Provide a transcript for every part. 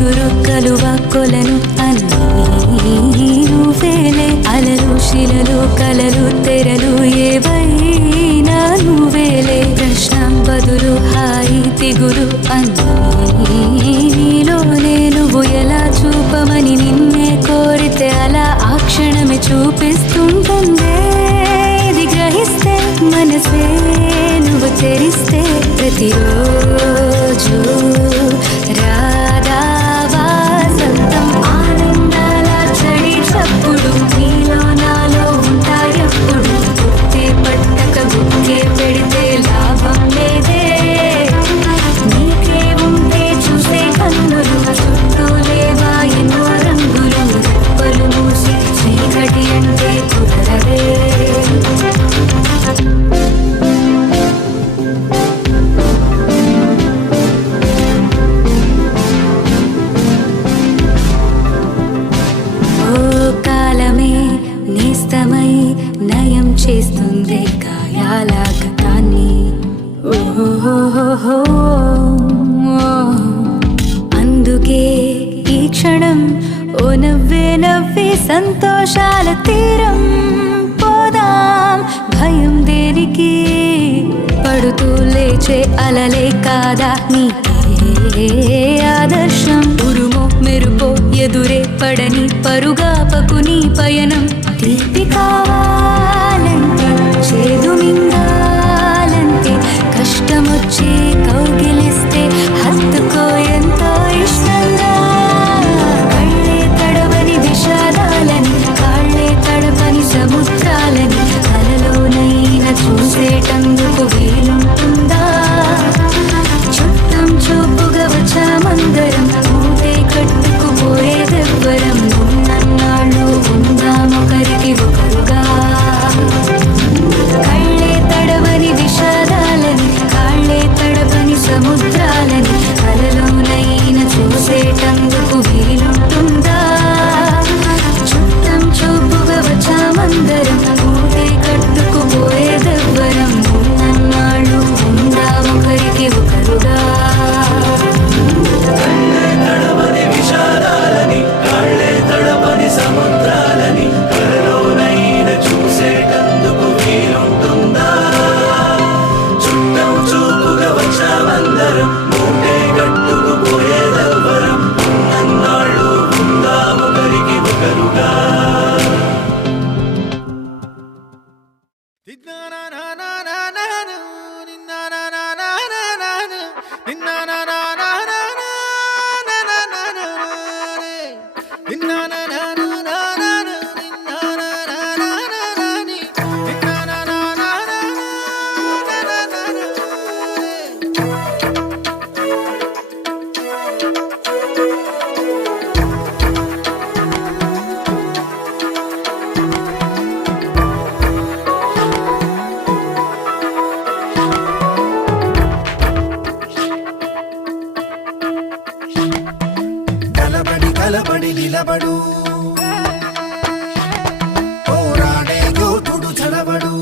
చిగురు కలువ కొలను అన్నీ నువ్వేలే అలలు శిలలు కలలు తెరలు ఏవైనా నువ్వేలే ప్రశ్న బదులు హాయి తిగురు అన్నీ నీలోనే నువ్వు ఎలా చూపమని నిన్నే కోరితే అలా ఆ క్షణమే చూపిస్తుంటుందే ఇది గ్రహిస్తే మనసే నువ్వు తెరిస్తే ప్రతిరోజు రాధా వాసంతం ఆనందాల చడి చప్పుడు నీలో నాలో ఉంటాయప్పుడు గుర్తే పట్టక గుక్కే పెడితే లాభం లేదే నీకే ఉంటే చూసే కన్నులు చుట్టూ లేవా ఎన్నో రంగులు రెప్పలు మూసి చీకటి అంటే కుదరదే నేస్తమై నయం చేస్తుంది గాయాల గతాన్ని ఓహో అందుకే ఈ క్షణం ఓ నవ్వే నవ్వే సంతోషాల తీరం పోదాం భయం దేనికి పడుతూ లేచే అలలే కాదా నీకే ఆదర్శం ఉరుమో మెరుపో ఎదురే పడని పరుగాపకు నీ పయనం తీపి కావాలంటే చేదు మింగాలంటే కష్టమొచ్చి కౌగిలిస్తే హత్తుకో ఎంతో ఇష్టంగా కళ్ళే తడవని విషాదాలని కాళ్ళే తడపని సముద్రాలని కలలోనైనా చూసేటందుకు వీలుంటుందా చుట్టం చూపుగా వచ్చామందరం మూటే కట్టుకుపోయేదెవ్వరం ఉన్నన్నాళ్ళు ఉందామొకరికి ఒకరుగా కళ్ళే తడవని విషాదాలని కాళ్ళే తడపని సముద్రాలని కలలోనైనా చూసేటందుకు వీలుంటుందా చుట్టం చూపుగా వచ్చామందరం మూటే కట్టుకుపోయేదెవ్వరం ఉన్నన్నాళ్ళు ఉందామొకరికి ఒకరుగా సముద్రాలని కలలోనైనా చూసేటందుకు వీలుంటుందా చుట్టం చూపుగా వచ్చామందరం మూటే కట్టుకుపోయేదెవ్వరం ఉన్నన్నాళ్ళు ఉందామొకరికి ఒకరుగా కలబడి నిలబడు పోరాడే యోధుడు చలబడు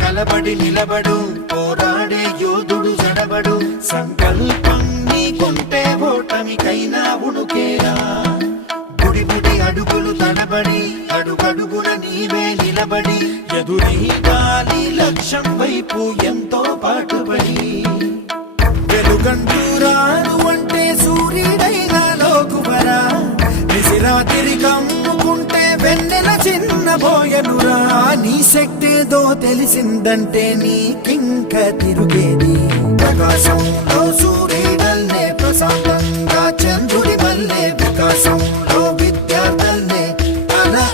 కలబడి నిలబడు పోరాడే యోధుడు చడబడు సంకల్పం నీకుంటే ఓటమికైనా ఉణుకేరా బుడి అడుగులు తడబడి అడుగడుగున నీవే నిలబడి ఎదురీదాలి లక్ష్యం వైపు ఎంతో పాటుపడి వెలుగంటూరాను అంటే సూర్యుడైనా లోకువరా నిసిరాతిరి కమ్ముకుంటే వెన్నెల చిన్నబోయనురా నీ శక్తేదో తెలిసిందంటే నీకింక తిరుగేది ప్రకాశంలో సూర్యుడల్లే ప్రశాంతంగా చంద్రుడి వల్లే వికాసంలో విద్యార్థుల్నే అలా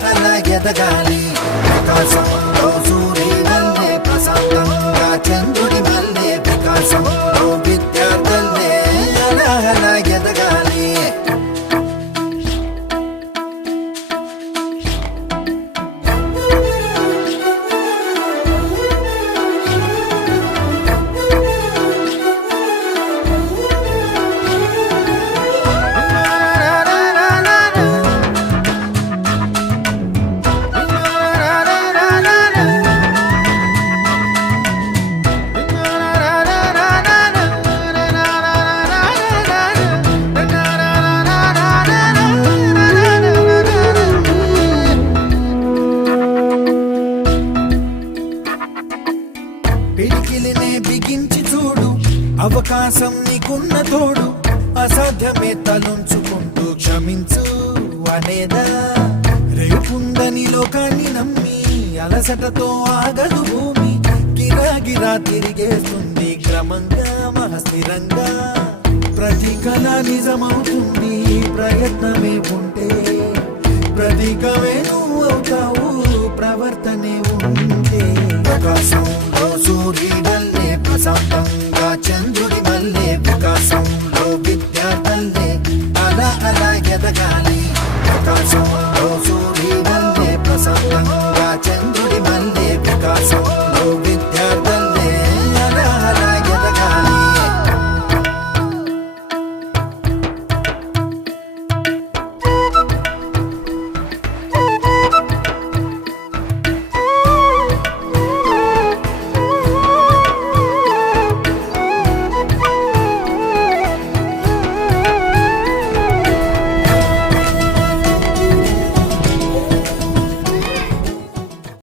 ఎదగాలి ప్రకాశంలో సూర్యుడల్లే ప్రశాంతంగా చంద్రుడి వల్లే వికాసంలో విద్యార్థుల్నే అలా ఎదగాలి తలుచుకుంటూ క్షమించు అనేదా రేపుందని లోకాన్ని నమ్మి అలసటతో ఆగదు భూమి గిరా తిరిగేస్తుంది క్రమంగా మహస్థిరంగా ప్రతి కళ నిజమవుతుంది ప్రయత్నమే ఉంటే